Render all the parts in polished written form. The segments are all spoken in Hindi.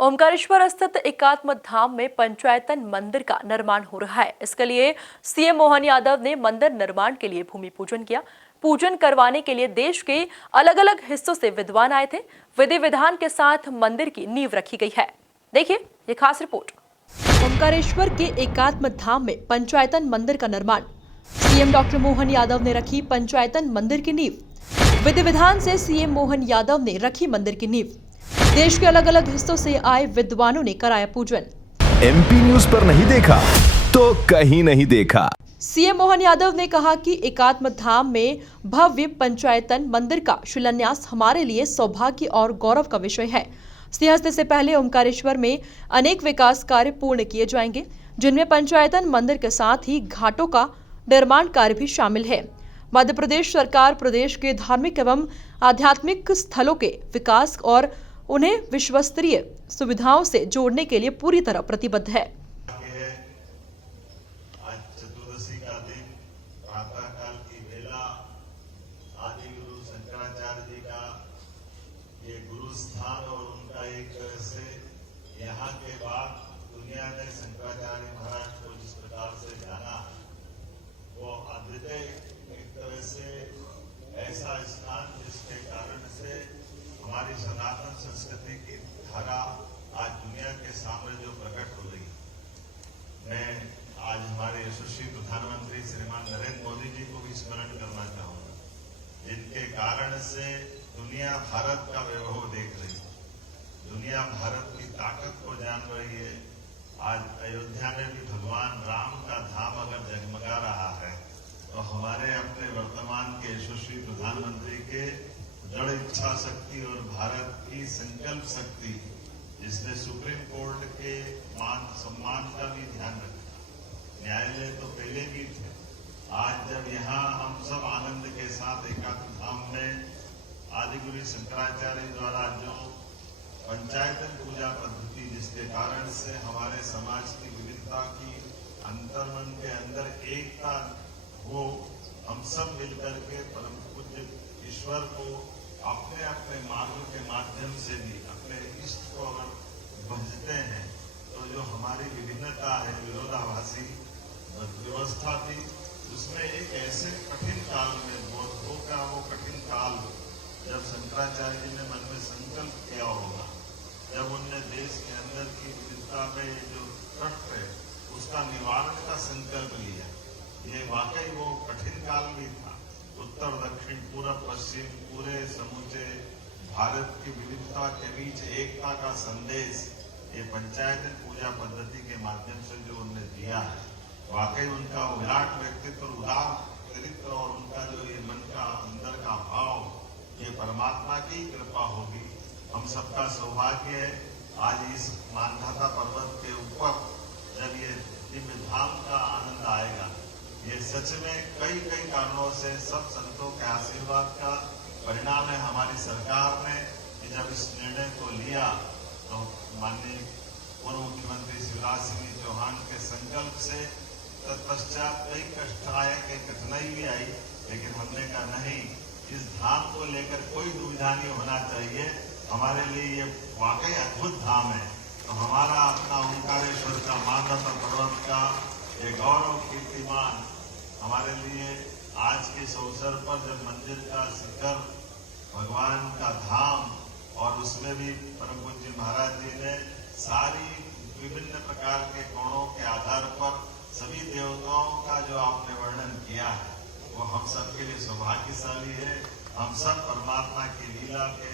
ओमकारेश्वर स्थित एकात्म धाम में पंचायतन मंदिर का निर्माण हो रहा है। इसके लिए सीएम मोहन यादव ने मंदिर निर्माण के लिए भूमि पूजन किया। पूजन करवाने के लिए देश के अलग अलग हिस्सों से विद्वान आए थे। विधि विधान के साथ मंदिर की नींव रखी गई है। देखिए ये खास रिपोर्ट। ओमकारेश्वर के एकात्म धाम में पंचायतन मंदिर का निर्माण। सीएम डॉक्टर मोहन यादव ने रखी पंचायतन मंदिर की नींव। विधि विधान से सीएम मोहन यादव ने रखी मंदिर की नींव। देश के अलग अलग हिस्सों से आए विद्वानों ने कराया पूजन। एमपी न्यूज पर नहीं देखा तो कहीं नहीं देखा। सीएम मोहन यादव ने कहा कि एकात्म धाम में भव्य पंचायतन मंदिर का शिलान्यास हमारे लिए सौभाग्य और गौरव का विषय है। सिंहस्थ से पहले ओमकारेश्वर में अनेक विकास कार्य पूर्ण किए जाएंगे, जिनमें पंचायतन मंदिर के साथ ही घाटों का निर्माण कार्य भी शामिल है। मध्य प्रदेश सरकार प्रदेश के धार्मिक एवं आध्यात्मिक स्थलों के विकास और उन्हें विश्वस्तरीय सुविधाओं से जोड़ने के लिए पूरी तरह प्रतिबद्ध है। आज चतुर्दशी का दिन, प्रातः काल की बेला, आदि गुरु शंकराचार्य जी का ये गुरु स्थान और उनका एक तरह से यहाँ के बाद दुनिया ने शंकराचार्य महाराज को जिस प्रकार से जाना, वो अद्वितीय एक तरह से ऐसा स्थान जिसके कारण से हमारी सनातन संस्कृति की धारा आज दुनिया के सामने जो प्रकट हो रही। मैं आज हमारे यशस्वी प्रधानमंत्री श्रीमान नरेंद्र मोदी जी को भी स्मरण करना चाहूंगा, जिनके कारण से दुनिया भारत का वैभव देख रही है, दुनिया भारत की ताकत को जान रही है। आज अयोध्या में भी भगवान राम का धाम अगर जगमगा रहा है, तो हमारे अपने वर्तमान के यशस्वी प्रधानमंत्री के दृढ़ इच्छा शक्ति और भारत की संकल्प शक्ति, जिसने सुप्रीम कोर्ट के मान सम्मान का भी ध्यान रखा। न्यायालय तो पहले भी थे। आज जब यहाँ हम सब आनंद के साथ एकात्म धाम में आदिगुरु शंकराचार्य द्वारा जो पंचायतन पूजा पद्धति, जिसके कारण से हमारे समाज की विविधता की अंतर्मन के अंदर एकता हो, हम सब मिलकर के परम पूज्य ईश्वर को अपने अपने मार्ग के माध्यम से भी अपने इष्ट को अगर भजते हैं, तो जो हमारी विभिन्नता है, विरोधाभासी व्यवस्था थी, उसमें एक ऐसे कठिन काल में बौद्धों का वो कठिन काल, जब शंकराचार्य जी ने मन में संकल्प किया होगा, जब उनने देश के अंदर की विविधता में जो कष्ट है उसका निवारण का संकल्प लिया। ये वाकई वो कठिन काल भी था। उत्तर दक्षिण पूर्व पश्चिम पूरे समूचे भारत की विविधता के बीच एकता का संदेश ये पंचायत पूजा पद्धति के माध्यम से जो उन्होंने दिया है, वाकई उनका विराट व्यक्तित्व, उदार चरित्र और उनका जो ये मन का अंदर का भाव, ये परमात्मा की कृपा होगी। हम सबका सौभाग्य है आज इस मानधाता पर्वत के ऊपर जब ये दिव्य धाम का आनंद आएगा। ये सच में कई कारणों से सब संतों के आशीर्वाद का परिणाम है। हमारी सरकार ने जब इस निर्णय को लिया, तो माननीय पूर्व मुख्यमंत्री शिवराज सिंह चौहान के संकल्प से तत्पश्चात कई कष्ट आए, कई कठिनाई भी आई, लेकिन हमने कहा नहीं, इस धाम को लेकर कोई दुविधा नहीं होना चाहिए। हमारे लिए ये वाकई अद्भुत धाम है। तो हमारा अपना ओमकारेश्वर का मानधाता पर्वत का ये गौरव कीर्तिमान हमारे लिए आज के इस अवसर पर, जब मंदिर का शिखर, भगवान का धाम, और उसमें भी परम पूज्य महाराज जी ने सारी विभिन्न प्रकार के कोणों के आधार पर सभी देवताओं का जो आपने वर्णन किया है, वो हम सबके लिए सौभाग्यशाली है। हम सब परमात्मा की लीला के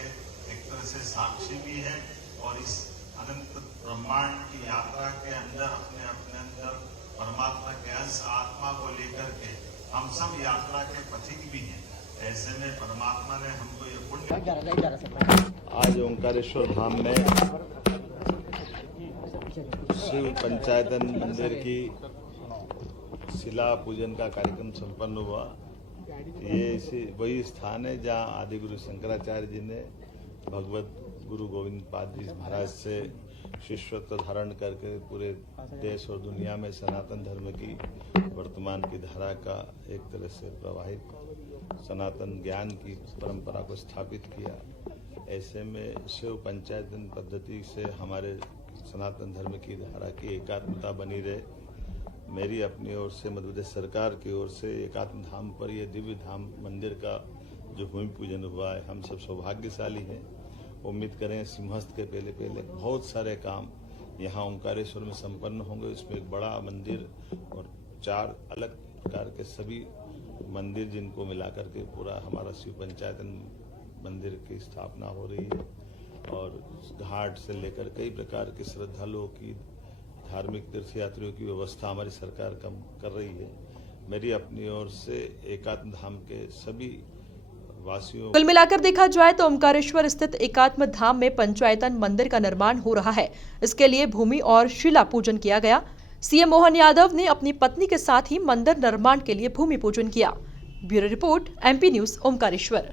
एक तरह से साक्षी भी है, और इस अनंत ब्रह्मांड की यात्रा के अंदर अपने अपने अंदर परमात्मा के अंश आत्मा को लेकर के हम सब यात्रा के पथिक भी हैं। ऐसे में परमात्मा ने हमको ये पुण्य। आज ओंकारेश्वर धाम में शिव पंचायतन मंदिर की शिला पूजन का कार्यक्रम संपन्न हुआ। ये वही स्थान है जहाँ आदिगुरु शंकराचार्य जी ने भगवत गुरु गोविंद पाद जी महाराज से शिष्यत्व धारण करके पूरे देश और दुनिया में सनातन धर्म की वर्तमान की धारा का एक तरह से प्रवाहित सनातन ज्ञान की परंपरा को स्थापित किया। ऐसे में शिव पंचायतन पद्धति से हमारे सनातन धर्म की धारा की एकात्मता बनी रहे। मेरी अपनी ओर से मध्य प्रदेश सरकार की ओर से एकात्म धाम पर यह दिव्य धाम मंदिर का जो भूमि पूजन हुआ है, हम सब सौभाग्यशाली हैं। उम्मीद करें सिंहस्थ के पहले बहुत सारे काम यहाँ ओंकारेश्वर में संपन्न होंगे। इसमें एक बड़ा मंदिर और 4 अलग प्रकार के सभी मंदिर जिनको मिलाकर के पूरा हमारा शिव पंचायतन मंदिर की स्थापना हो रही है। और घाट से लेकर कई प्रकार के श्रद्धालुओं की, धार्मिक तीर्थयात्रियों की व्यवस्था हमारी सरकार कर रही है। मेरी अपनी ओर से एकात्म धाम के सभी वासियों, कुल मिलाकर देखा जाए तो ओमकारेश्वर स्थित एकात्म धाम में पंचायतन मंदिर का निर्माण हो रहा है। इसके लिए भूमि और शिला पूजन किया गया। सीएम मोहन यादव ने अपनी पत्नी के साथ ही मंदिर निर्माण के लिए भूमि पूजन किया। Bureau report, MP news, Omkareshwar.